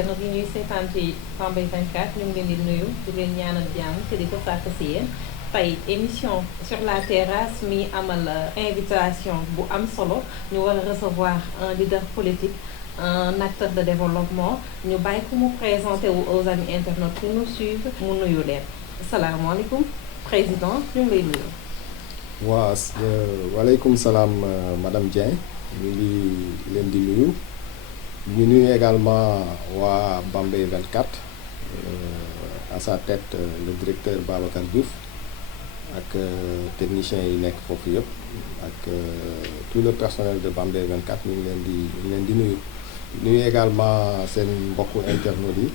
internet yi ñuy seetaan ci Bambey 24 ñu ngi leen di nuyu di leen ñaanal jàmm te di ko sàkk si yéen tey émission sur la terrasse mi amal invitation bu am solo ñu war a recevoir un leader politique un acteur de développement ñu bàyyi ko mu présenté wu aux amis internautes qui nous suivent mu nuyu leen asalaamaaleykum président ñu ngi lay nuyu. waaw waaleykum salaam madame Dieng ñu ngi leen di nuyu. ñu nuyu également waa Bambey 24 à sa tête le directeur Babacar Diouf ak techniciens yi nekk foofu yëpp ak tout le personnel de Bambey 24 ñu ngi leen di nuyu. nuyu également seen mbokku internautes yi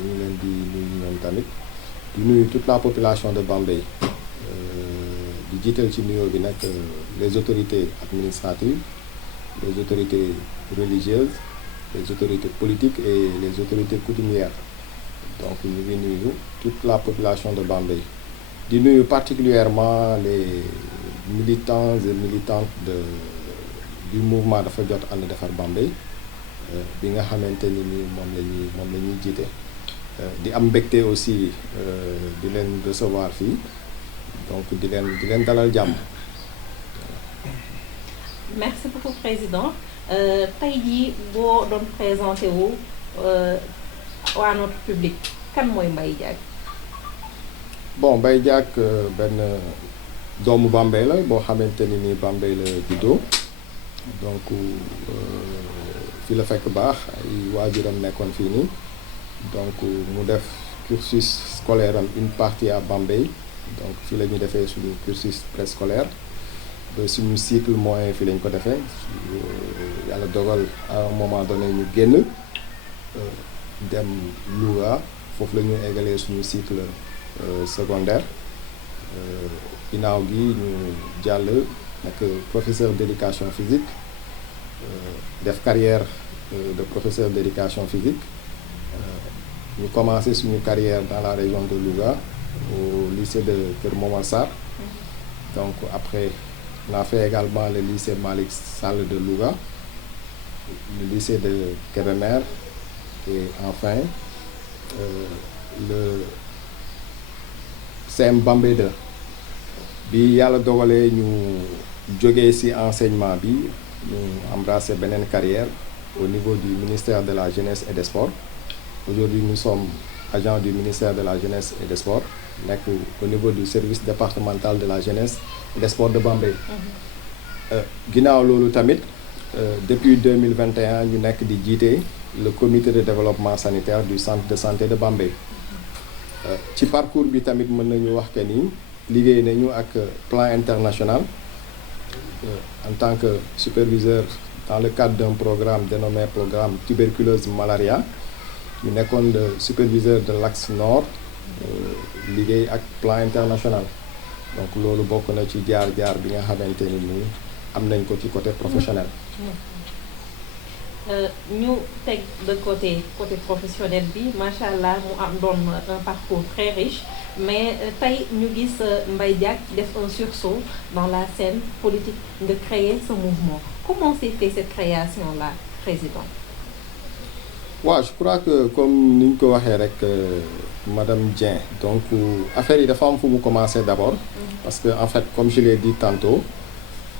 ñu ngi leen di nuyu ñoom tamit di nuyu toute la population de Bambey di jiital ci nuyoo bi nag les autorités administratives les autorités religieuses. Les autorités politiques et les autorités coutumières. Donc ñu ngi nuyu toute la population de Bambey di nuyu particulièrement les militants et militantes du mouvement dafa jot ànd defar Bambey bi nga xamante ni moom la ñuy jiite di am mbégte aussi di leen recevoir fii donc di leen dalal jàmm. Merci beaucoup président. Tey jii boo doon présenté wu waa notre public kan mooy Mbaye Diack. bon Mbaye Diack benn doomu Bambey la boo xamante ni Bambey la juddoo donc fi la fekk baax ay waajuram nekkoon fii nii donc mu def cursus scolaire am une partie à Bambey donc fii la ñu defee suñu cursus préscolaire. ba suñu cycle moyen fi lañ ko defee yàlla dogal à un moment donné ñu génn dem Louga foofu la ñu eggalee suñu cycle secondaire ginnaaw gi ñu jàll nekk professeur d'éducation physique def carrière de professeur d'éducation physique ñu commencé suñu carrière dans la région de Louga au lycée de Kër Momar Sarr donc après on a fait également le lycée Malick Sall de Louga, le lycée de Kébémer et enfin le CM Bambey 2 bi yàlla dogalee ñu jógee ci enseignement bi ñu embrassé beneen carrière au niveau du ministère de la jeunesse et des sports. Aujourd'hui nous sommes agents du ministère de la jeunesse et des sports nekk au niveau du service départemental de la jeunesse et des sports de Bambey. Ginnaaw loolu tamit depuis 2021 ñu nekk di jiite le comité de développement sanitaire du centre de santé de Bambey. Ci parcours bi tamit mën nañu wax que ni liggéey nañu ak plan international en tant que superviseur dans le cadre d'un programme dénommé programme tuberculose malaria. ñu nekkoon le superviseur de l'axe nord liggéey ak plan international donc loolu bokk na ci jaar-jaar bi nga xamante ni am nañ ko ci côté professionnel. ñu teg de côté professionnel bi macha allah mu am doon un parcours très riche mais tey ñu gis Mbaye Diack def un sursaut dans la scène politique nga créer ce mouvement comment s'est fait cette création là président. waaw je crois que comme ni ñu ko waxee rek madame Dieng donc affaire yi dafa am fu mu commencé d'abord parce que en fait comme je l'ai dit tantôt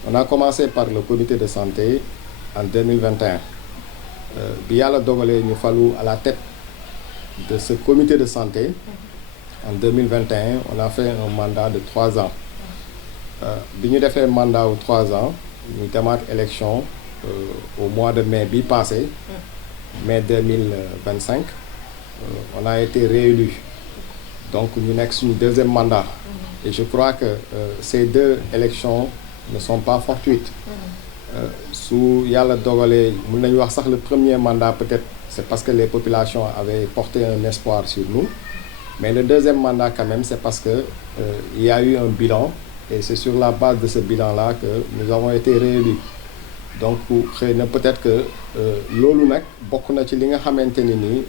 on a commencé par le comité de santé en 2021 bi yàlla dogalee ñu falu à la tête de ce comité de santé en 2021 on a fait un mandat de 3 ans bi ñu defee mandat wu 3 ans ñu demaat élection au mois de mai bi passé mai 2025 on a été réélu donc ñu nekk suñu deuxième mandat et je crois que ces deux élections ne sont pas fortuites su yàlla dogalee mën nañu wax sax le premier mandat peut-être c'est parce que les populations avaient porté un espoir sur nous mais le deuxième mandat quand même c'est parce que il y a eu un bilan et c'est sur la base de ce bilan-là que nous avons été réélus donc xëy na peut-être que loolu nag bokk na ci li nga xamante ni nii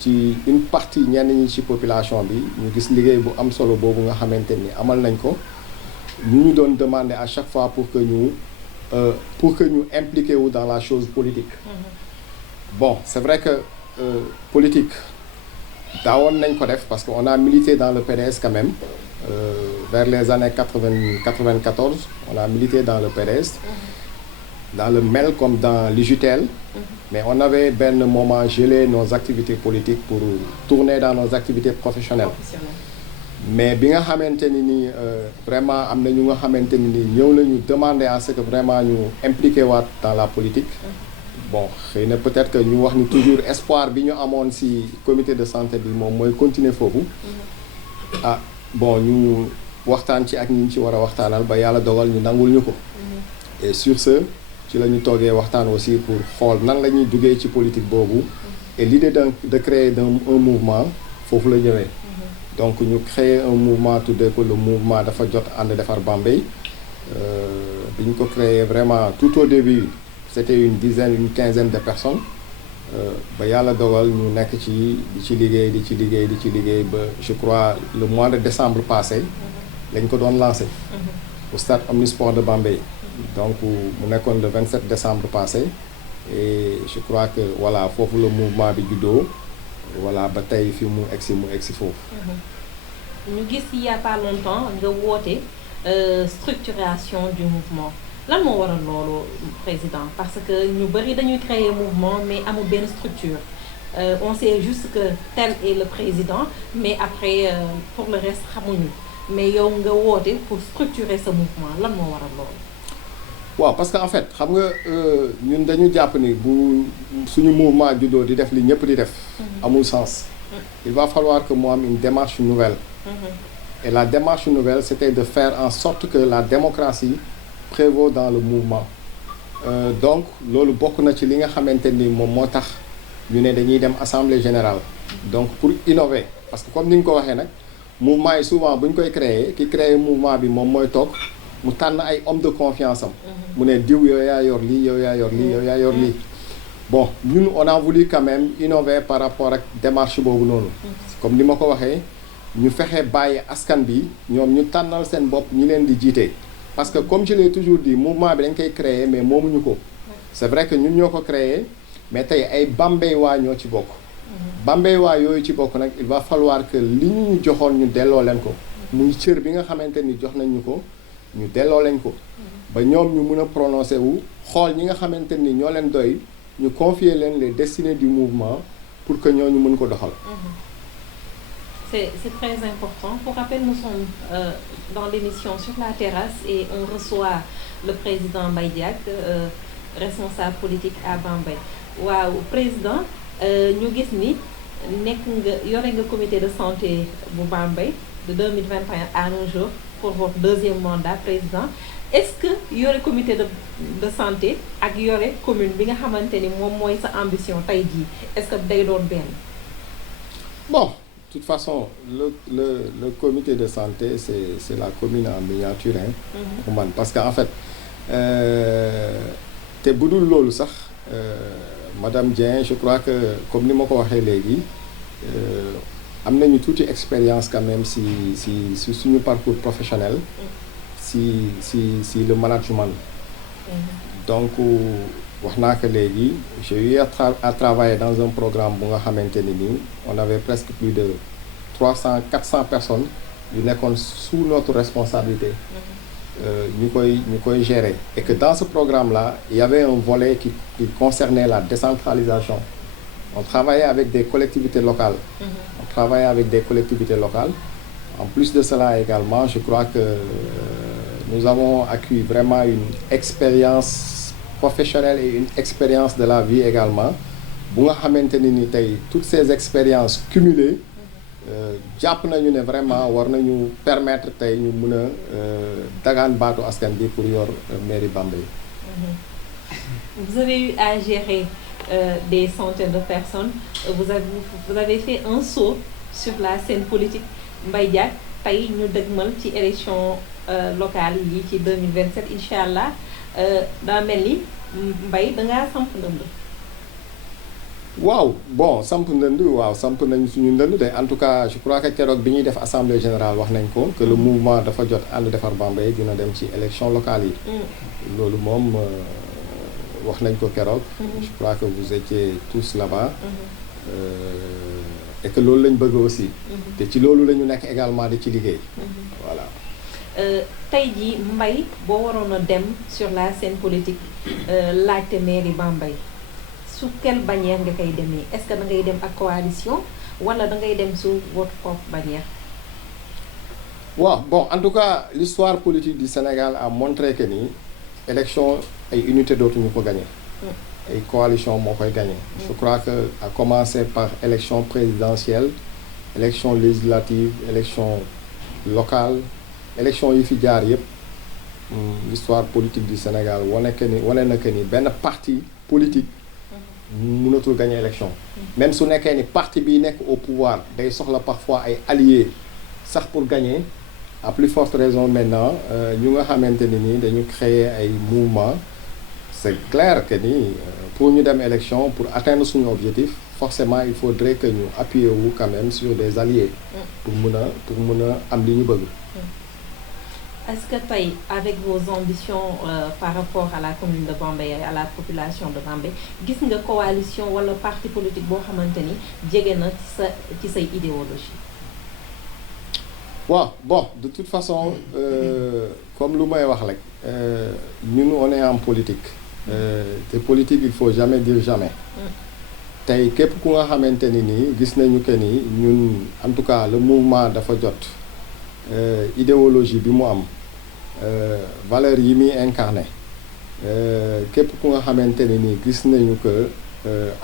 ci une partie ñenn ñi ci population bi ñu gis liggéey bu am solo boobu nga xamante ni amal nañ ko ñu doon demander à chaque fois pour que ñu impliqué wu dans la chose politique. Bon c'est vrai que politique daawoon nañ ko def parce que on a milité dans le PDS quand même vers les années 94 on a milité dans le PDS dans le MEL comme dans l'UJTL mais on avait benn moment gelé nos activités politiques pour tourner dans nos activités professionnelles mais bi nga xamante ni vraiment am na ñu nga xamante ni ñëw nañu demander à ce que vraiment ñu impliqué waat dans la politique bon xëy na peut-être que ñu wax ni toujours espoir bi ñu amoon ci comité de santé bi moom mooy continuer foofu ah bon ñu waxtaan ci ak ñi ñu ci war a waxtaanal ba yàlla dogal ñu nangul ñu ko et sur ce ci la ñu toogee waxtaan aussi pour xool nan la ñuy duggee ci politique boobu et l'idée de créer un mouvement foofu la ñëwee donc ñu créer un mouvement tuddee ko le mouvement dafa jot ànd defar Bambey bi ñu ko créer vraiment tout au début c'était une quinzaine de personnes ba yàlla dogal ñu nekk ci di ci liggéey ba je crois le mois de décembre passé lañ ko doon lancé au stade Omnisport de Bambey donc mu nekkoon le 27 décembre passé et je crois que voilà foofu le mouvement bi juddoo voilà ba tey fi mu egsi foofu ñu gis il y a pas longtemps nga woote structuration du mouvement lan moo waral loolu président parce que ñu bari dañuy créer mouvement mais amul benn structure on sait juste que tel est le président mais après pour le reste xamuñu mais yow nga woote pour structurer ce mouvement lan moo waral loolu waaw parce que en fait xam nga ñun dañu jàpp ni bu suñu mouvement juddoo di def li ñëpp di def amul sens il va falloir que mu am une démarche nouvelle et la démarche nouvelle c'était de faire en sorte que la démocratie prévaut dans le mouvement donc loolu bokk na ci li nga xamante ni moom moo tax ñu ne dañuy dem assemblée générale donc pour innover parce que comme ni nga ko waxee nag mouvement yi souvent bu ñu koy créer ki créer mouvement bi moom mooy toog mu tànn ay homme de confiance am mu ne diw yow yaa yor lii yow yaa yor lii yow yaa yor lii bon ñun on a voulu quand même innover par rapport ak démarche boobu noonu comme ni ma ko waxee ñu fexe bàyyi askan bi ñoom ñu tànnal seen bopp ñi leen di jiite parce que comme je l'ai toujours dit mouvement bi dañ koy créer mais moomuñu ko c'est vrai que ñun ñoo ko créer mais tey ay Bambey waa ñoo ci bokk Bambey waa yooyu ci bokk nag il va falloir que li ñu joxoon ñu delloo leen ko muy cër bi nga xamante ni jox nañ ñu ko ñu delloo leen ko ba ñoom ñu mën a prononcer wu xool ñi nga xamante ni ñoo leen doy ñu confier leen les destinées du mouvement pour que ñooñu mën ko doxal. C'est très important. Pour rappel, nous sommes dans l'émission Sur la terrasse et on reçoit le président Mbaye Diack, responsable politique à Bambey. Waaw président ñu gis ni nekk nga yore nga comité de santé bu Bambey de 2021 à nos jours pour votre deuxième mandat président est-ce que yore comité de santé ak yore commune bi nga xamante ni moom mooy sa ambition tey jii est-ce que day doon benn. Bon. De toute façon le comité de santé c'est la commune en miniature pour man parce que en fait te bu dul loolu sax madame Dieng je crois que comme ni ma ko waxee léegi am nañu tuuti expérience quand même si suñu parcours professionnel si le management donc wax naa ko léegi j'ai eu à travailler dans un programme bu nga xamante ni nii on avait presque plus de 400 personnes yu nekkoon sous notre responsabilité ñu koy gérer et que dans ce programme là il y avait un volet qui concernait la décentralisation on travaillait avec des collectivités locales en plus de cela également je crois que nous avons acquis vraiment une expérience professionnelle et une expérience de la vie également bu nga xamante ni tey toutes ces expériences cumulées jàpp nañu ne vraiment war nañu permettre tey ñu mën a dagaan baatu askan bi pour yor mairie Bambey. Vous avez eu à gérer des centaines de personnes vous avez fait un saut sur la scène politique Mbaye Diack tey ñu dëgmal ci élection locale yi ci 2027 incha allah daa mel ni Mbaye dangaa samp ndënd. waaw bon samp nañ suñu ndënd de en tout cas je crois que keroog bi ñuy def assemblée générale wax nañ ko que le mouvement dafa jot ànd defar Bambey dina dem ci élection locale yi. loolu moom wax nañ ko keroog. je crois que vous étiez tous là-bas. et que loolu lañ bëgg aussi. te ci loolu la ñu nekk également di ci liggéey. voilà. tey jii Mbaye boo waroon a dem sur la scène politique laajte mairie Bambey sous quelle bannière nga koy demee est-ce que da ngay dem ak coalition wala da ngay dem sous votre propre bannière. waaw bon en tout cas l'histoire politique du Sénégal a montré que ni élection ay unité dootuñu ko gagné. ay coalition moo koy gagné. je crois que à commencer par élection présidentielle élection législative élection locale élection yi fi jaar yëpp l'histoire politique du Sénégal wane na que ni benn parti politique mënatul gagné élection. même su nekkee ni parti bi nekk au pouvoir day soxla parfois ay alliés sax pour gagner à plus forte raison maintenant ñu nga xamante ni nii dañu créer ay mouvement c'est clair que ni pour ñu dem élection pour atteindre suñu objectif forcément il faudrait que ñu appuyer wu quand même sur des alliés pour mun a am li ñu bëgg. Est-ce que tey avec vos ambitions par rapport à la commune de Bambey et à la population de Bambey gis nga coalition wala parti politique boo xamante ni jege na ci say idéologie. waaw bon de toute façon comme lu may wax rek ñun on est en politique te politique il faut jamais dire jamais. tey képp ku nga xamante ni nii gis nañu que ni ñun en tout cas le mouvement dafa jot idéologie bi mu am valeur yi muy incarné képp ku nga xamante ni nii gis nañu que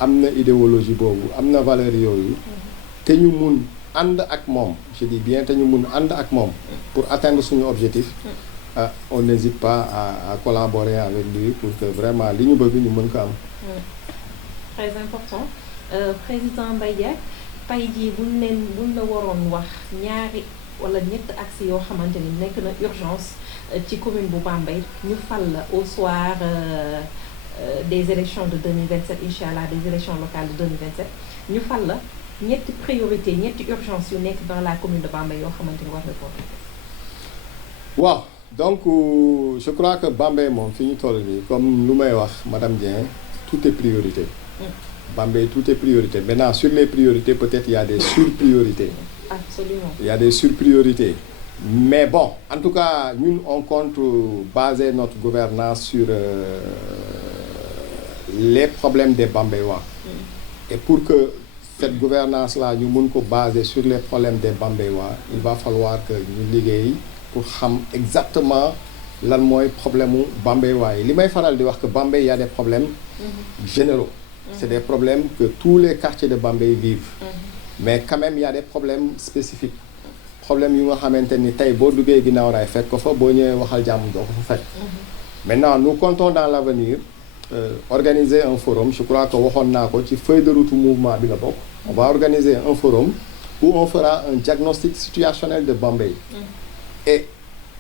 am na idéologie boobu am na valeur yooyu te ñu mun ànd ak moom je dis bien te ñu mun ànd ak moom pour atteindre suñu objectif on n'hésite pas à collaborer avec lui pour que vraiment li ñu bëgg ñu mën ko am. Très important président Mbaye Diack tey jii buñ la waroon wax ñaari wala ñett axes yoo xamante ni nekk na urgence ci commune bu Bambey ñu fal la au soir des élections de 2027 incha allah des élections locales de 2027 ñu fal la ñetti priorité ñetti urgence yu nekk dans la commune de Bambey yoo xamante ni war na ko. waaw donc je crois que Bambey moom fi ñu toll nii comme lu may wax madame Dieng tout est priorité. Bambey tout est priorité maintenant sur les priorités peut-être il y a des surpriorités. Absolument. Il y a des surpriorités mais bon en tout cas ñun on compte baser notre gouvernance sur les problèmes des Bambeywax. Et pour que cette gouvernance là ñu mun ko baser sur les problèmes des Bambeywax il va falloir que ñu liggéey pour xam exactement lan mooy problème mu Bambeywax yi li may faral di wax que Bambey y a des problèmes généraux. C'est des problèmes que tous les quartiers de Bambey vivent. Mais quand même il y a des problèmes spécifiques. Problèmes yu nga xamante ni tey boo duggee ginnaaw raay fekk ko fa boo ñëwee waxal jàmm doo ko fa fekk. Maintenant nous comptons dans l'avenir organiser un forum je crois que waxoon naa ko ci feuille de route mouvement bi la bokk. On va organiser un forum où on fera un diagnostic situationnel de Bambey. Et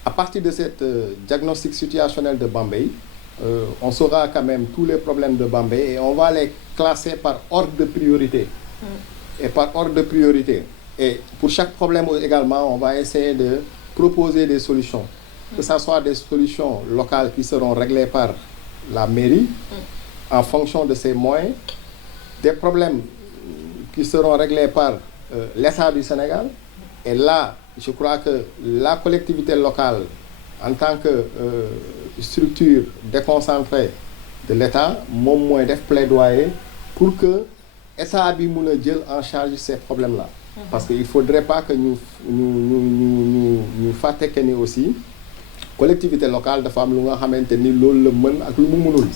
à partir de cette diagnostic situationnel de Bambey on saura quand même tous les problèmes de Bambey et on va les classer par ordre de priorité. Et par ordre de priorité. Et pour chaque problème également, on va essayer de proposer des solutions. Que ce soit des solutions locales qui seront réglées par la mairie en fonction de ses moyens, des problèmes qui seront réglés par l'État du Sénégal. Et là, je crois que la collectivité locale, en tant que structure déconcentrée de l'État, moom mooy def plaidoyer pour que État bi mun a jël en charge ces problèmes-là. Parce que il faudrait pas que ñu fàtte que ni aussi collectivité locale dafa am lu nga xamante ni loolu la mën ak lu mu mënul.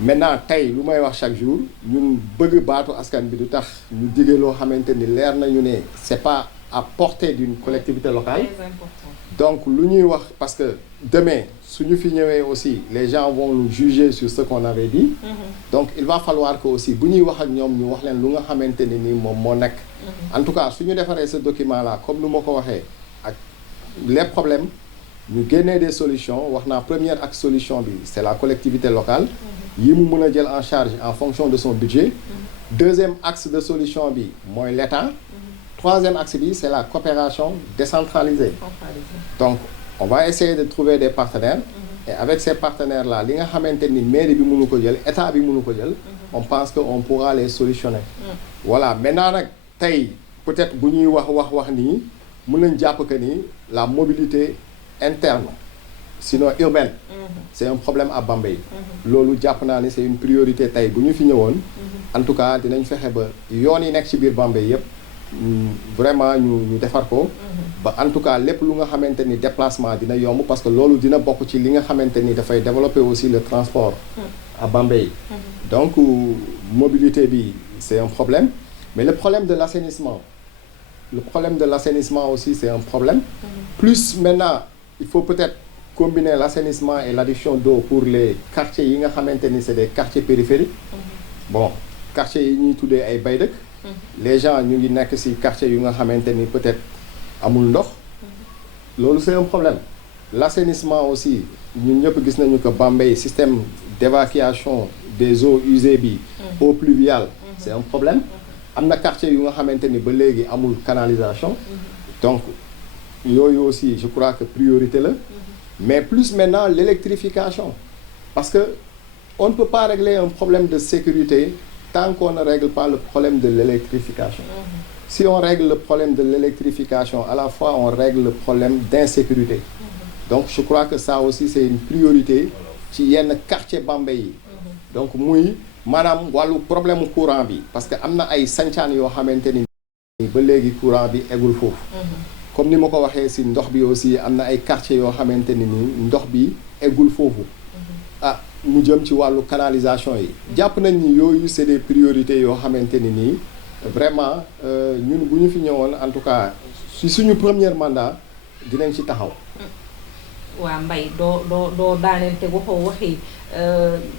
Maintenant tey lu may wax chaque jour ñun bëgg baatu askan bi du tax ñu digee loo xamante ni leer nañu ne c'est pas à portée d'une collectivité locale. Très important. Donc lu ñuy wax parce que demain su ñu fi ñëwee aussi les gens vont nous juger sur ce qu'on avait dit. Donc il va falloir que aussi bu ñuy wax ak ñoom ñu wax leen lu nga xamante ni nii moom moo nekk. En tout cas su ñu defaree ce document là comme nu ma ko waxee ak les problèmes ñu génnee des solutions wax naa première axe solution bi c'est la collectivité locale. yi mu mën a jël en charge en fonction de son budget. Deuxième axe de solution bi mooy l'État. Troisième axe bi c'est la coopération décentralisée. Donc on va essayer de trouver des partenaires et avec ces partenaires là li nga xamante ni mairie bi mënu ko jël état bi mënu ko jël on pense que on pourra les solutionner voilà maintenant nag tey peut-être bu ñuy wax nii mën nañ jàpp que ni la mobilité interne sinon urbaine c'est un problème à Bambey loolu jàpp naa ni c'est une priorité tey bu ñu fi ñëwoon en tout cas dinañ fexe ba yoon yi nekk ci biir Bambey yëpp vraiment ñu defar ko ba en tout cas lépp lu nga xamante ni déplacement dina yomb parce que loolu dina bokk ci li nga xamante ni dafay développer aussi le transport à Bambey donc mobilité bi c'est un problème mais le problème de l'assainissement aussi c'est un problème plus maintenant il faut peut-être combiner l'assainissement et l'adduction d'eau pour les quartiers yi nga xamante ni c'est des quartiers périphériques bon quartiers yi ñuy tuddee ay bay dëkk les gens ñu ngi nekk ci quartier yu nga xamante ni peut-être amul ndox loolu c'est un problème l'assainissement aussi ñun ñëpp gis nañu que Bambey système d'évacuation des eaux usées bi eau pluviale c'est un problème am na quartier yu nga xamante ni ba léegi amul canalisation donc yooyu aussi je crois que priorité la mais plus maintenant l'électrification parce que on ne peut pas régler un problème de sécurité tant qu'on ne règle pas le problème de l'électrification si on règle le problème de l'électrification à la fois on règle le problème d'insécurité donc je crois que ça aussi c'est une priorité ci yenn quartier Bambey yi donc muy maanaam wàllu problème courant bi parce que am na ay sancaan yoo xamante ni ba léegi courant bi eggul foofu comme ni ma ko waxee ci ndox bi aussi am na ay quartiers yoo xamante ni nii ndox bi eggul foofu mu jëm ci wàllu canalisation yi jàpp nañ ni yooyu c'est des priorités yoo xamante ni nii vraiment ñun bu ñu fi ñëwoon en tout cas ci suñu premier mandat dinañ ci taxaw waa Mbaye doo daaneel te waxi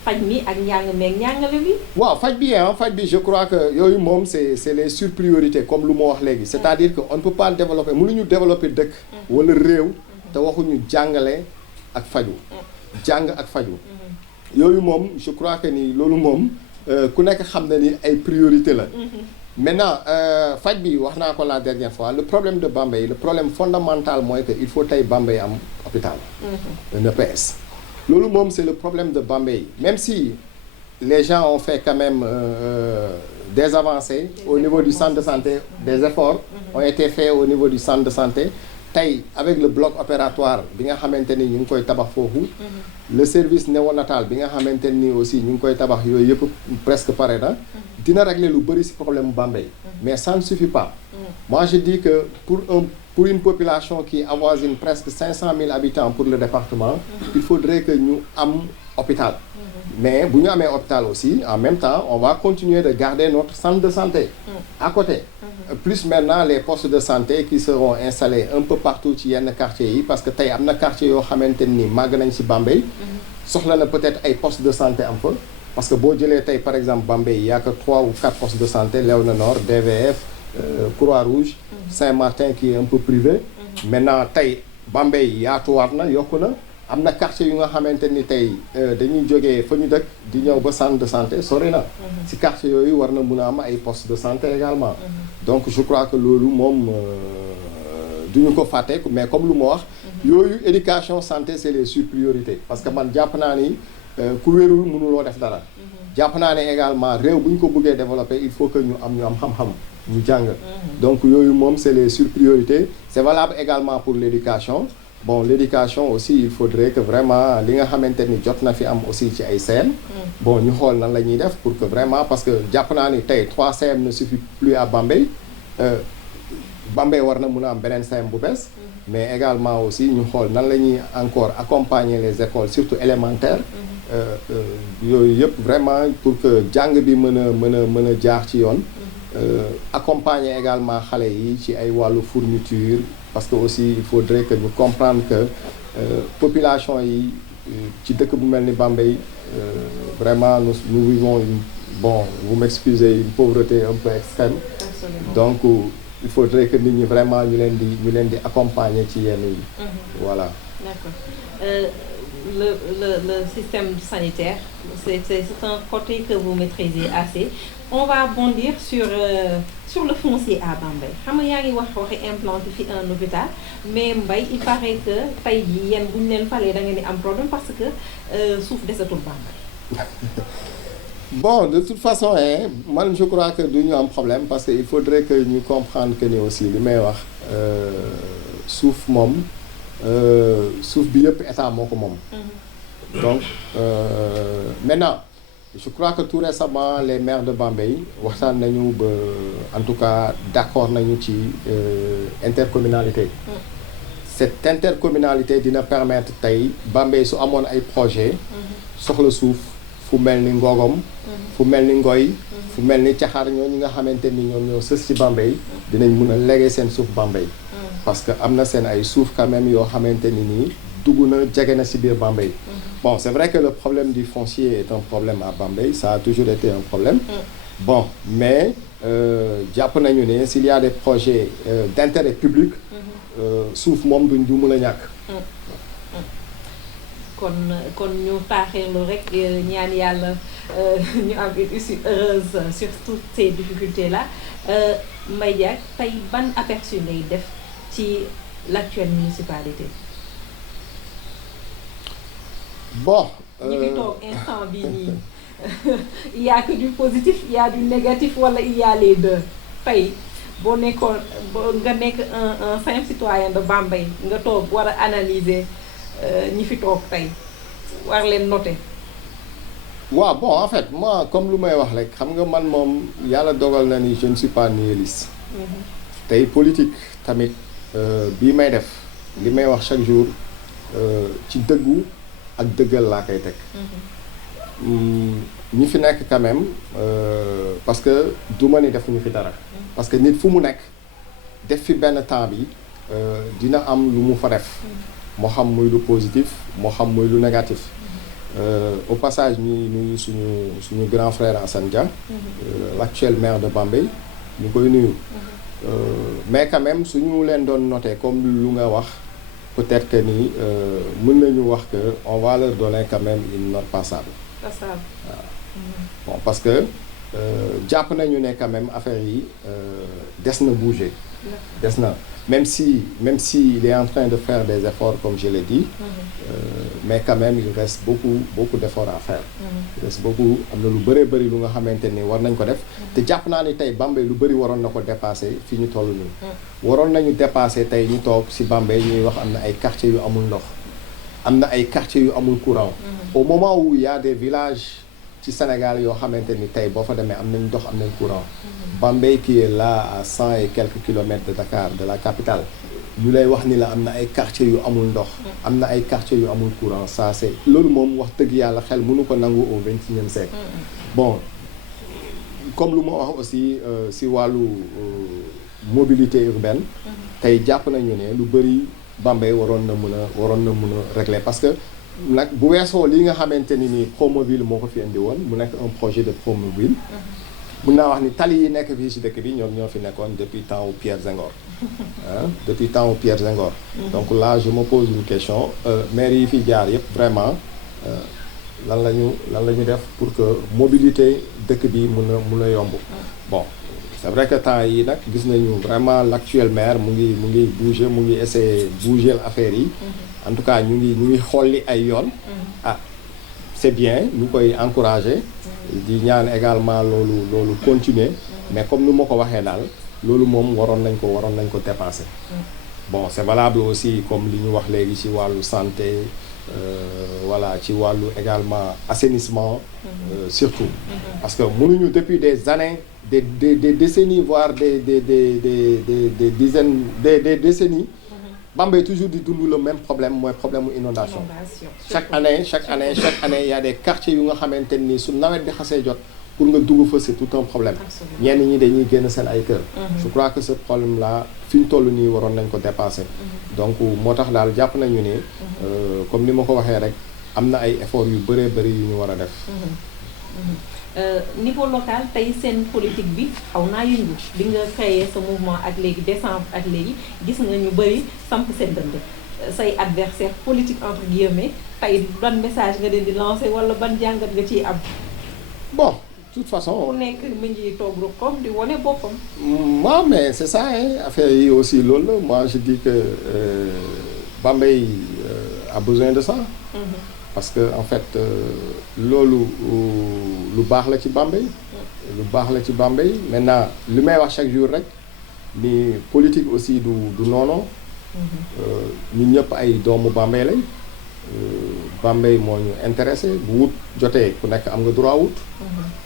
faj mi ak njàng meeg njàngale bi waaw faj bi je crois que yooyu moom c'est les surpriorités comme lu ma wax léegi c'est-à-dire que on ne peut pas développer mënuñu développer dëkk wala réew te waxuñu jàngale ak faju jàng ak faju yooyu moom je crois que ni loolu moom ku nekk xam na ni ay priorité la maintenant faj bi wax naa ko la dernière fois le problème de Bambey le problème fondamental mooy que il faut tey Bambey am hôpital un EPS loolu moom c'est le problème de Bambey même si les gens ont fait quand même des avancées au niveau du centre de santé des efforts ont été faits au niveau du centre de santé tey avec le bloc opératoire bi nga xamante ni ñu ngi koy tabax foofu le service néonatal bi nga xamante ni aussi ñu ngi koy tabax yooyu yëpp presque pare na dina régler lu bëri ci problème Bambey mais ça ne suffit pas moi je dis que pour une population qui avoisine presque 500 000 habitants pour le département il faudrait que ñu am hôpital mais bu ñu amee hôpital aussi en même temps on va continuer de garder notre centre de santé à côté plus maintenant les postes de santé qui seront installés un peu partout ci yenn quartiers yi parce que tey am na quartier yoo xamante ni màgg nañ ci Bambey soxla na peut-être ay postes de santé am fa parce que boo jëlee tey par exemple Bambey il y a que 3 ou 4 postes de santé Léona Nord DVF Croix-Rouge Saint-Martin qui est un peu privé maintenant tey Bambey yaatuwaat na yokku na am na quartier yu nga xamante ni tey dañuy jógee fa ñu dëkk di ñëw ba centre de santé sori na ci quartier yooyu war na mun a am ay postes de santé également donc je crois que loolu moom duñu ko fàtte mais comme lu ma wax yooyu éducation santé c'est les surpriorités parce que man jàpp naa ni ku wérul mënuloo def dara jàpp naa ne également réew bu ñu ko bëggee développer il faut que ñu am xam-xam ñu jàng donc yooyu moom c'est les surpriorités c'est valable également pour l'éducation bon l'éducation aussi il faudrait que vraiment li nga xamante ni jot na fi am aussi ci ay CM bon ñu xool nan la ñuy def pour que vraiment parce que jàpp naa ni tey 3 CM ne suffit plus à Bambey Bambey war na mun a am beneen CM bu bees mais également aussi ñu xool nan la ñuy encore accompagner les écoles surtout élémentaires yooyu yëpp vraiment pour que jàng bi mën a jaar ci yoon accompagner également xale yi ci ay wàllu fourniture parce que aussi il faudrait que ñu comprendre que population yi ci dëkk bu mel ni Bambey vraiment nous vivons bon vous m'excusez une pauvreté un peu extrême donc il faudrait que nit ñi vraiment ñu leen di accompagner ci yenn yi voilà d'accord le système sanitaire c'est un côté que vous maîtrisez assez. On va bondir sur le foncier à Bambey xam nga yaa ngi waxi implanté fi un hôpital mais Mbaye il paraît que tey jii yéen bu ñu leen falee da ngeen di am problème parce que suuf desatul Bambey. Bon, de toute façon, moi je crois que nous avons un problème parce qu'il faudrait que nous comprenions que nous aussi, les meilleurs, sauf mom, sauf bien état mon comme. Donc, maintenant, je crois que tout récemment, les maires de Bambey, en tout cas, d'accord avec intercommunalité. Cette intercommunalité doit permettre à Bambey, si on a un projet sur le souffle, fu mel ni Ngogom fu mel ni Ngoy fu mel ni Caxaar ñoo ñi nga xamante ni ñoom ñoo sës ci Bambey dinañ mun a léguer seen suuf Bambey parce que am na seen ay suuf quand même yoo xamante ni nii dugg na jege na ci biir Bambey. Bon, c'est vrai que le problème du foncier est un problème à Bambey, ça a toujours été un problème. Bon, mais jàpp nañu ne s'il y a des projets d'intérêt public suuf moom du mun a ñàkk. kon ñu taaxeerlu rek ñaan yàlla ñu am une issue heureuse sur toutes ces difficultés là Mbaye Diack tey ban aperçu ngay def ci l'actuelle municipalité. Bon. ñi fi toog instant bii nii il y a que du positif il y a du négatif wala il y a les deux tey boo nekkoon nga nekk un simple citoyen de Bambey nga toog war a analyser. ñi fi toog tey war leen noter. waaw bon en fait moi comme lu may wax rek xam nga man moom yàlla dogal na ni je ne suis pas nihiliste. tey politique tamit bii may def li may wax chaque jour ci dëggu ak dëggal laa koy teg. ñi fi nekk quand même parce que du ma ni defuñu fi dara. parce que nit fu mu nekk def fi benn temps bi dina am lu mu fa def. moo xam muy lu positif moo xam muy lu négatif au passage ñuy nuyu suñu grand frère Assane Dia l'actuel maire de Bambey ñu koy nuyu mais quand même suñu leen doon noter comme lu nga wax peut-être que ni mën nañu wax que on va leur donner quand même une note passable. Waaw bon parce que jàpp nañu ne quand même affaire yi des na bouger des na même si il est en train de faire des efforts comme je l'ai dit mais quand même il reste beaucoup d'efforts à faire. Il reste beaucoup am na lu bëri lu nga xamante ni war nañ ko def te jàpp naa ni tey Bambey lu bëri waroon na ko dépasser fi ñu toll nii. waroon nañu dépasser tey ñu toog ci Bambey ñuy wax am na ay quartiers yu amul ndox am na ay quartiers yu amul courant. Au moment où il y a des villages ci Sénégal yoo xamante ni tey boo fa demee am nañ ndox am nañ courant. Bambey qui est là à 100 et quelques kilomètres de Dakar de la capitale ñu lay wax ni la am na ay quartiers yu amul ndox am na ay quartiers yu amul courant ça c'est loolu moom wax dëgg yàlla xel mënu ko nangu au 21e siècle. Bon comme lu ma wax aussi si wàllu mobilité urbaine tey jàpp nañu ne lu bëri Bambey waroon na mën a régler parce que nag bu weesoo li nga xamante ni Promoville moo ko fi indi woon mu nekk un projet de Promoville. mun naa wax ni tali yi nekk fii ci dëkk bi ñoom ñoo fi nekkoon depuis temps wu Pierre Senghor depuis temps wu Pierre Senghor. Donc là je me pose une question maire yi fi jaar yëpp vraiment lan la ñu def pour que mobilité dëkk bi mun a yomb. Bon c'est vrai que temps yi nag gis nañu vraiment l'actuel maire mu ngi bouger mu ngi essayer bouger affaire yi. En tout cas ñu ngi xolli ay yoon. Ah c'est bien ñu koy encourager. di ñaan également loolu continuer mais comme ni ma ko waxee daal loolu moom waroon nañ ko dépasser. Bon c'est valable aussi comme li ñu wax léegi ci wàllu santé voilà ci wàllu également assainissement surtout parce que mënuñu depuis des années des décennies voire des dizaines des décennies Bambey toujours di dund le même problème mooy problème mu inondation. chaque année il y a des quartiers yu nga xamante ni su nawet bi xasee jot pour nga dugg fa c'est tout un problème. ñenn ñi dañuy génn seen ay kër. Je crois que ce problème là fi ñu toll nii waroon nañ ko dépasser. Donc moo tax daal jàpp nañu ne comme ni ma ko waxee rek am na ay efforts yu bëree bëri yu ñu war a def. Niveau local tey seen politique bi xaw naa yëngu bi nga créé sa mouvement ak léegi décembre ak léegi gis nga ñu bëri samp seen dënd say adversaire politique entre guillemets tey ban message nga leen di lancer wala ban jàngat nga ciy am. bon de toute façon. ku nekk mu ngi toog ruqam di wane boppam. waaw mais c'est ça hein affaire yi aussi loolu la moi je dis que Bambey a besoin de ça. parce que en fait loolu lu baax la ci Bambey. lu baax la ci Bambey maintenant li may wax chaque jour rek ni politique aussi du noonu. ñun ñëpp ay doomu Bambey lañ. Bambey moo ñu intéressé bu wut jotee ku nekk am nga droit wut.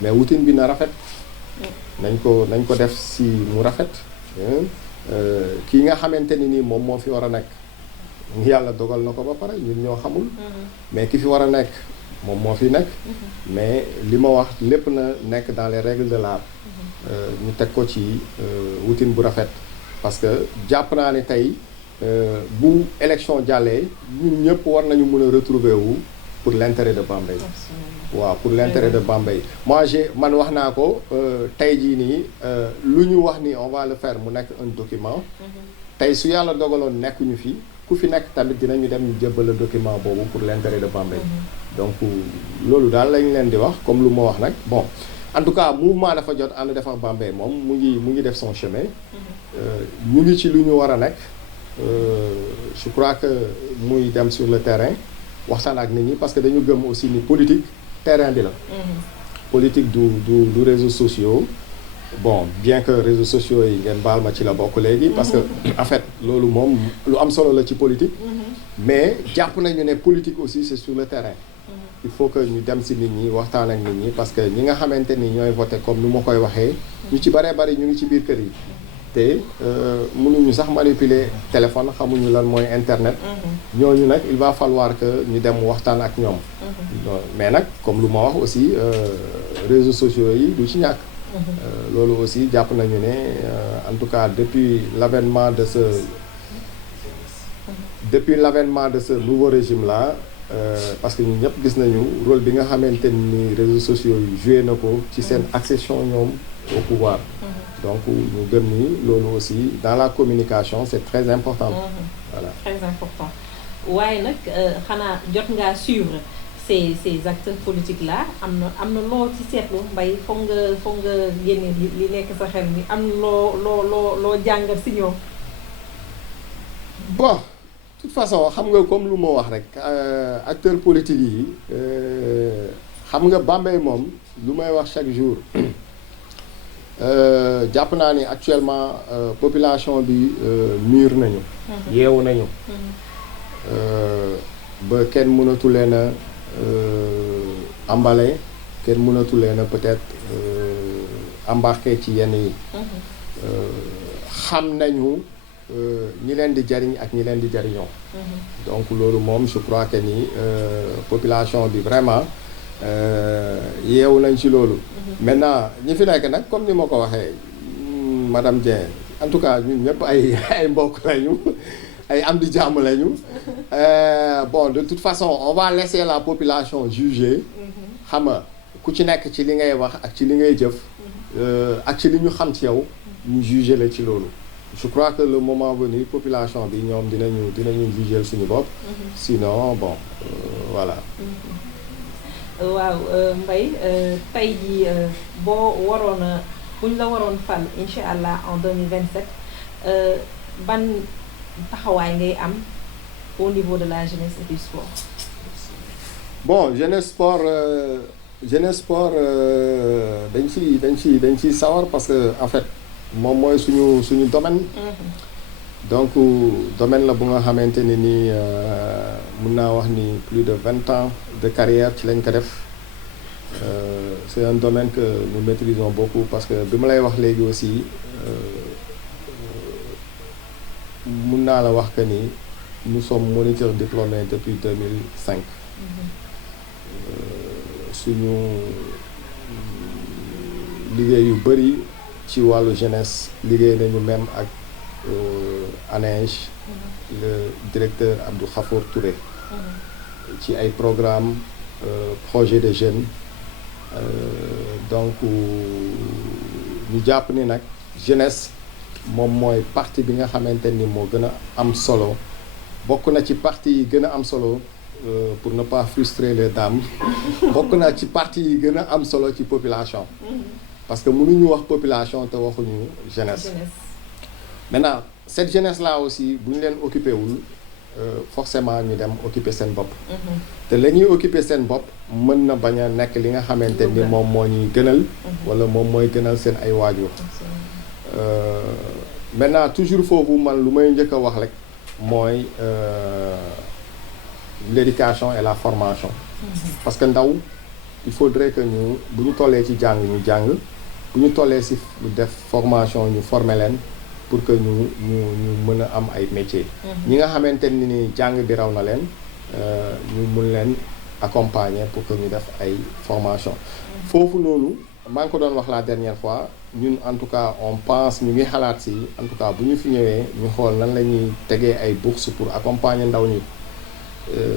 mais wutin bi na rafet. nañ ko def si mu rafet. kii nga xamante ni nii moom moo fi war a nekk. yàlla dogal na ko ba pare ñun ñoo xamul. mais ki fi war a nekk moom moo fi nekk. mais li ma wax lépp na nekk dans les règles de l'art. ñu teg ko ci wutin bu rafet. parce que jàpp naa ne tey bu élection jàllee ñun ñëpp war nañu mën a retrouver wu pour l'intérêt de Bambey. waaw pour l'intérêt de Bambey. moi man wax naa ko tey jii nii lu ñu wax ni on va le faire mu nekk un document. tey su yàlla dogaloon nekkuñu fi. ku fi nekk tamit dinañu dem ñu jébbal le document boobu pour l'intérêt de Bambey. donc loolu daal lañ leen di wax comme lu ma wax nag bon en tout cas mouvement dafa jot ànd defar Bambey moom mu ngi def son chemin. ñu ngi ci lu ñu war a nekk. je crois que muy dem sur le terrain waxtaan ak nit ñi parce que dañu gëm aussi ni politique terrain bi la. politique du réseaux sociaux. bon bien que réseaux sociaux yi ngeen baal ma ci la bokk léegi parce que en fait loolu moom lu am solo la ci politique. mais jàpp nañu ne politique aussi c'est sur le terrain. il faut que ñu dem ci nit ñi waxtaan ak nit ñi parce que ñi nga xamante ni ñooy voté comme ni ma koy waxee. ñu ci baree bari ñu ngi ci biir kër yi. te mënuñu sax manipuler téléphone xamuñu lan mooy internet. ñooñu nag il va falloir que ñu dem waxtaan ak ñoom. mais nag comme lu ma wax aussi réseaux sociaux yi du ci ñàkk. loolu aussi jàpp nañu ne en tout cas depuis l'avènement de ce nouveau régime là parce que ñun ñëpp gis nañu rôle bi nga xamante ni réseaux sociaux yi joué na ko ci seen accession ñoom au pouvoir. donc ñu gëm ni loolu aussi dans la communication c'est très important. voilà très important waaye nag xanaa jot ngaa suivre ces acteurs politiques là am na loo ci seetlu Mbaye foog nga génne li nekk sa xel mi am loo jàngal si ñoom. bon de toute façon xam nga comme lu ma wax rek acteurs politiques yi xam nga Bambey moom lu may wax chaque jour jàpp naa ni actuellement population bi mûr nañu. yeewu nañu. ba kenn mënatu leen a emballé kenn mënatu leen a peut-être embarqué ci yenn yi. xam nañu ñi leen di jariñ ak ñi leen di jariñoo. donc loolu moom je crois que ni population bi vraiment yeewu nañ ci loolu. maintenant ñi fi nekk nag comme ni ma ko waxee madame Dieng en tout cas ñun ñëpp ay mbokk lañu. ay am di jàmm lañu bon de toute façon on va laisser la population juger. xam nga ku ci nekk ci li ngay wax ak ci li ngay jëf. ak ci li ñu xam ci yow. ñu juger la ci loolu. je crois que le moment venu population bi ñoom dinañu juger suñu bopp. sinon bon voilà. waaw Mbaye tey jii boo waroon a buñ la waroon fal incha allah en 2027 ban taxawaay ngay am au niveau de la jeunesse et du sport. bon jeunesse sport dañ ciy sawar parce que en fait moom mooy suñu domaine. donc domaine la bu nga xamante ne ni mun naa wax ni plus de 20 ans de carrière ci lañ ko def c'est un domaine que nous maîtrisons beaucoup parce que bi ma lay wax léegi aussi mun naa la wax que ni nous sommes moniteurs diplômés depuis 2005. suñu liggéey yu bëri ci wàllu jeunesse liggéey nañu même ak ANEJ le directeur Abdou Khafour Touré. ci ay programme projet de jeunes donc ñu jàpp ni nag jeunesse moom mooy partie bi nga xamante ni moo gën a am solo bokk na ci parti yi gën a am solo pour ne pas frustrer les dames bokk na ci parti yi gën a am solo ci population parce que mënuñu wax population te waxuñu jeunesse. Maintenant cette jeunesse là aussi bu ñu leen occupé wul forcément ñu dem occuper seen bopp. te la ñuy occuper seen bopp mën na bañ a nekk li nga xamante ni moom moo ñuy gënal. wala moom mooy gënal seen ay waajur. Maintenant toujours foofu man lu may njëkk a wax rek mooy l'éducation et la formation. parce que ndaw il faudrait que ñu bu ñu tollee ci jàng ñu jàng bu ñu tollee ci def formation ñu former leen pour que ñu mën a am ay métiers. ñi nga xamante ni jàng bi raw na leen ñu mun leen accompagner pour que ñu def ay formation foofu noonu maa ngi ko doon wax la dernière fois ñun en tout cas on pense ñu ngi xalaat ci en tout cas bu ñu fi ñëwee ñu xool nan la ñuy tegee ay bourses pour accompagner ndaw ñi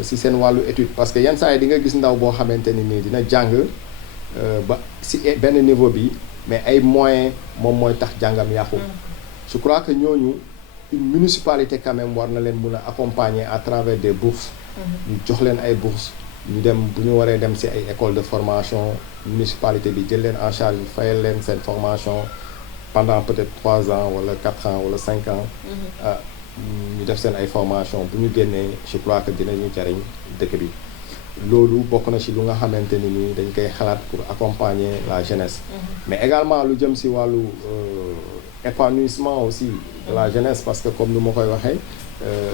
ci seen wàllu étude parce que yenn saa yi di nga gis ndaw boo xamante ni nii dina jàng ba ci benn niveau bi mais ay moyens moom mooy tax jàngam yàqu. Je crois que ñooñu une municipalité quand même war na leen mun a accompagner à travers des bourses. ñu jox leen ay bourses ñu dem bu ñu waree dem ci ay écoles de formation municipalité bi jël leen en charge fayal leen seen formation pendant peut-être 3 ans wala 4 ans wala 5 ans. ñu def seen ay formation bu ñu génnee je crois que dinañu jariñ dëkk bi. loolu bokk na ci lu nga xamante ni nii dañ koy xalaat pour accompagner la jeunesse. mais également lu jëm ci wàllu épanouissement aussi de la jeunesse parce que comme ni ma koy waxee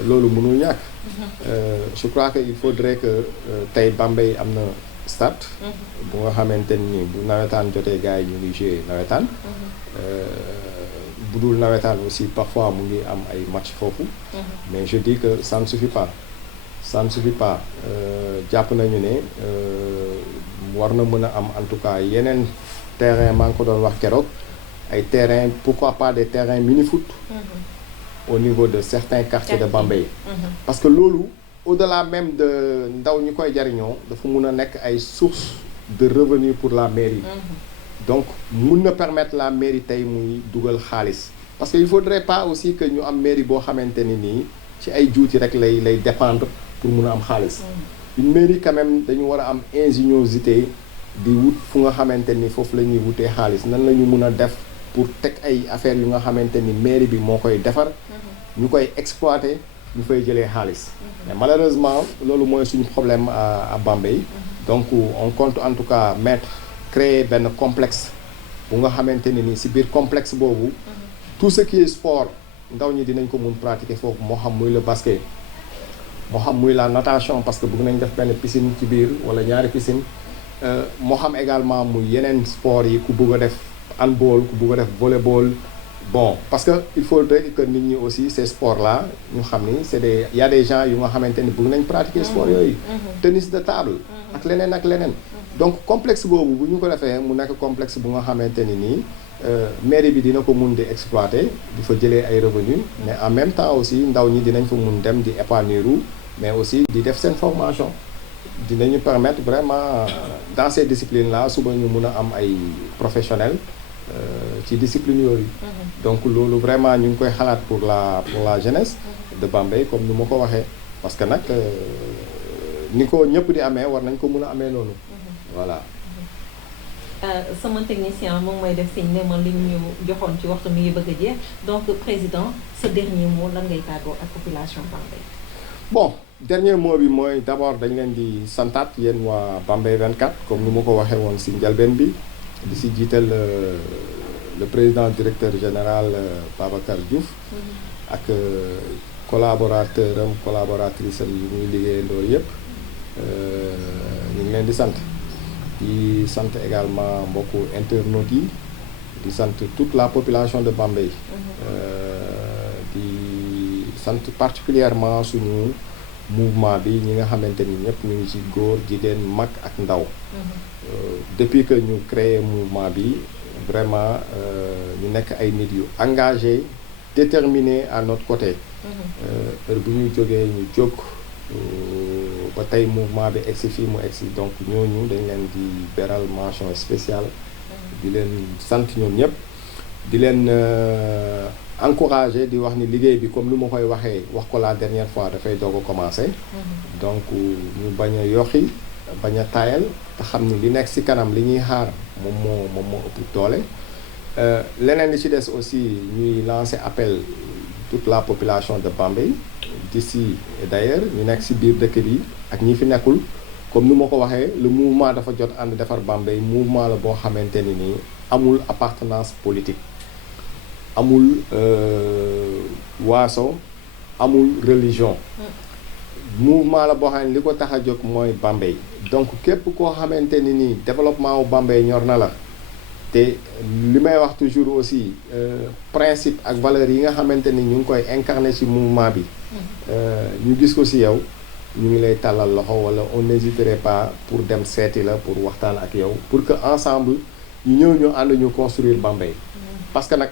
loolu mënul ñàkk. je crois que il faudrait que tey Bambey am na stade. bu nga xamante ni bu nawetaan jotee gars yi ñu ngi jouer nawetaan. bu dul nawetaan aussi parfois mu ngi am ay match foofu. mais je dis que ça ne suffit pas. ça ne suffit pas jàpp nañu ne war na mën a am en tout cas yeneen terrain maa ngi ko doon wax keroog ay terrain pourquoi pas des terrains mini-foot au niveau de certains quartiers de Bambey parce que loolu au-delà même de ndaw ñi koy jariñoo dafa mun a nekk ay sources de revenus pour la mairie donc mun na permettre la mairie tey muy dugal xaalis parce que il faudrait pas aussi que ñu am mairie boo xamante ni nii ci ay juuti rek lay dépendre pour mun a am xaalis une mairie quand même dañu war a am ingéniosité di wut fu nga xamante ni foofu la ñuy wutee xaalis nan la ñu mun a def pour teg ay affaires yu nga xamante ni mairie bi moo koy defar ñu koy exploiter ñu fay jëlee xaalis mais malheureusement loolu mooy suñu problème à Bambey donc on compte en tout cas créer benn complexe bu nga xamante ni ni ci biir complexe boobu tout ce qui est sport ndaw ñi dinañ ko mun pratiquer foofu moo xam muy le basket moo xam muy la natation parce que bëgg nañ def benn piscine ci biir wala ñaari piscine moo xam également muy yeneen sport yi ku bëgg a def handball ku bëgg a def volleyball bon parce que il faudrait que nit ñi aussi ces sports là ñu xam ni il y a des gens yu nga xamante ni bëgg nañ pratiquer sport yooyu tennis de table ak leneen donc complexe boobu bu ñu ko defee mu nekk complexe bu nga xamante ni nii mairie bi dina ko mun di exploiter di fa jëlee ay revenus mais en même temps aussi ndaw ñi dinañ fa mun dem di épanouir mais aussi di def seen formation dinañu permettre vraiment dans ces disciplines là suba ñu mun a am ay professionnels ci discipline yooyu donc loolu vraiment ñu ngi koy xalaat pour la jeunesse de Bambey comme ni ma ko waxee parce que nag ni ko ñëpp di amee war nañ ko mun a amee noonu voilà sama technicien moom mooy def signe ne ma li ñu joxoon ci waxtu mi ngi bëgg a jeex donc président ce dernier mot lan ngay tàggoo ak population Bambey. bon dernier mot bi mooy d'abord dañ leen di santaat yéen waa Bambey 24 comme ni ma ko waxee woon ci njalbeen bi di ci jiital le président directeur général Babacar Diouf ak collaborateur am collaboratrice am yi muy liggéeyandoo yëpp ñu ngi leen di sant. di sant également mbokku internautes yi di sant toute la population de Bambey di sant particulièrement suñu mouvement bi ñi nga xamante ni ñëpp ñu ngi ci góor jigéen mag ak ndaw depuis que ñu créé mouvement bi vraiment ñu nekk ay nit yu engagés déterminés à notre côté heure bu ñu jógee ñu jóg ba tey mouvement bi egsi fii mu egsi donc ñooñu dañ leen di beral mention spéciale di leen sant ñoom ñëpp di leen encourager di wax ni liggéey bi comme ni ma koy waxee wax ko la dernière fois dafay doog a commencer. donc ñu bañ a yoxi bañ a taayal te xam ni li nekk ci kanam li ñuy xaar moom moo ëpp doole. leneen li ci des aussi ñuy lancer appel toute la population de Bambey d'ici et d'ailleurs ñu nekk ci biir dëkk bi ak ñi fi nekkul comme ni ma ko waxee le mouvement dafa jot ànd defar Bambey mouvement la boo xamante ni nii amul appartenance politique amul waaso amul religion mouvement la boo xam ne li ko tax a jóg mooy Bambey donc képp koo xamante ni nii développement wu Bambey ñor na la te li may wax toujours aussi principe ak valeurs yi nga xamante ni ñu ngi koy incarner ci mouvement bi ñu gis ko ci yow ñu ngi lay tàllal loxo walla on n'hésiterait pas pour dem seeti la pour waxtaan ak yow pour que ensemble ñu ñëw ñu ànd ñu construire Bambey parce que nag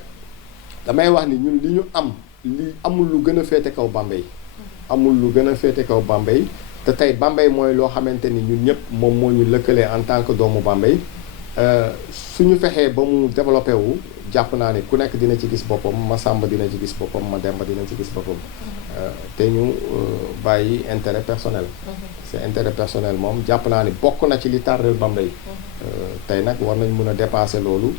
damay wax ni ñun li ñu am li amul lu gën a féete kaw Bambey amul lu gën a féete kaw Bambey te tey Bambey mooy loo xamante ni ñun ñëpp moom moo ñu lëkkalee en tant que doomu Bambey suñu fexee ba mu développé wu jàpp naa ni ku nekk dina ci gis boppam Massamba dina ci gis boppam Mademba dina ci gis boppam te ñu bàyyi intérêt personnel c'est intérêt personnel moom jàpp naa ni bokk na ci li tardel Bambey tey nag war nañ mën a dépasser loolu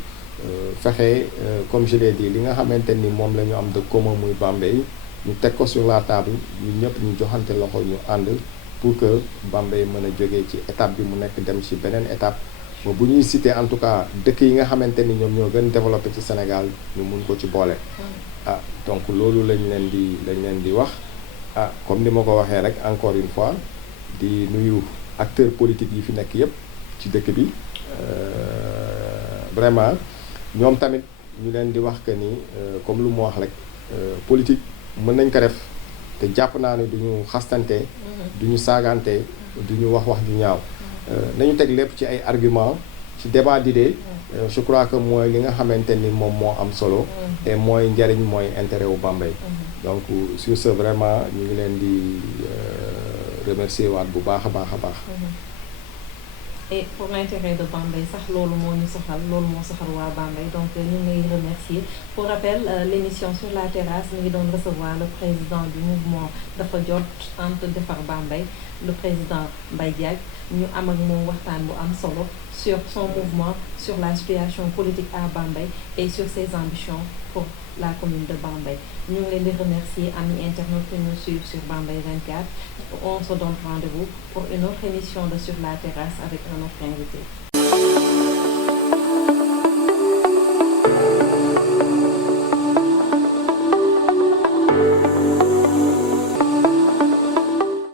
fexe comme je l'ai dit li nga xamante ni moom la ñu am de commun muy Bambey ñu teg ko sur la table ñu ñëpp ñu joxante loxo ñu ànd pour que Bambey mën a jógee ci étape bi mu nekk dem ci beneen étape ba bu ñuy citer en tout cas dëkk yi nga xamante ni ñoom ñoo gën développé ci Sénégal ñu mun ko ci boole. Donc loolu lañ leen di wax comme ni ma ko waxee rek encore une fois di nuyu acteurs politiques yi fi nekk yépp ci dëkk bi vraiment ñoom tamit ñu leen di wax que ni comme lu mu wax rek politique mën nañ ko def te jàpp naa ne duñu xastante duñu saagante duñu wax ju ñaaw nañu teg lépp ci ay arguments ci débat d'idées je crois que mooy li nga xamante ni moom moo am solo et mooy njariñ mooy intérêt wu Bambey donc sur ce vraiment ñu ngi leen di remercier waat bu baax a baax a baax. Et pour l'intérêt de Bambey sax loolu moo ñu soxal loolu moo soxal waa Bambey donc ñu ngi lay remercier. Pour rappel l'émission Sur la terrasse ñu ngi doon recevoir le président du mouvement Dafa Jot ànd defar Bambey le président Mbaye Diack ñu am ak moom waxtaan bu am solo sur son mouvement, sur la situation politique à Bambey et sur ses ambitions pour la commune de Bambey. Ñu ngi leen di remercier amis internautes qui nous suivent sur Bambey 24. On se donne rendez-vous pour une autre émission de Sur la terrasse avec un autre invité.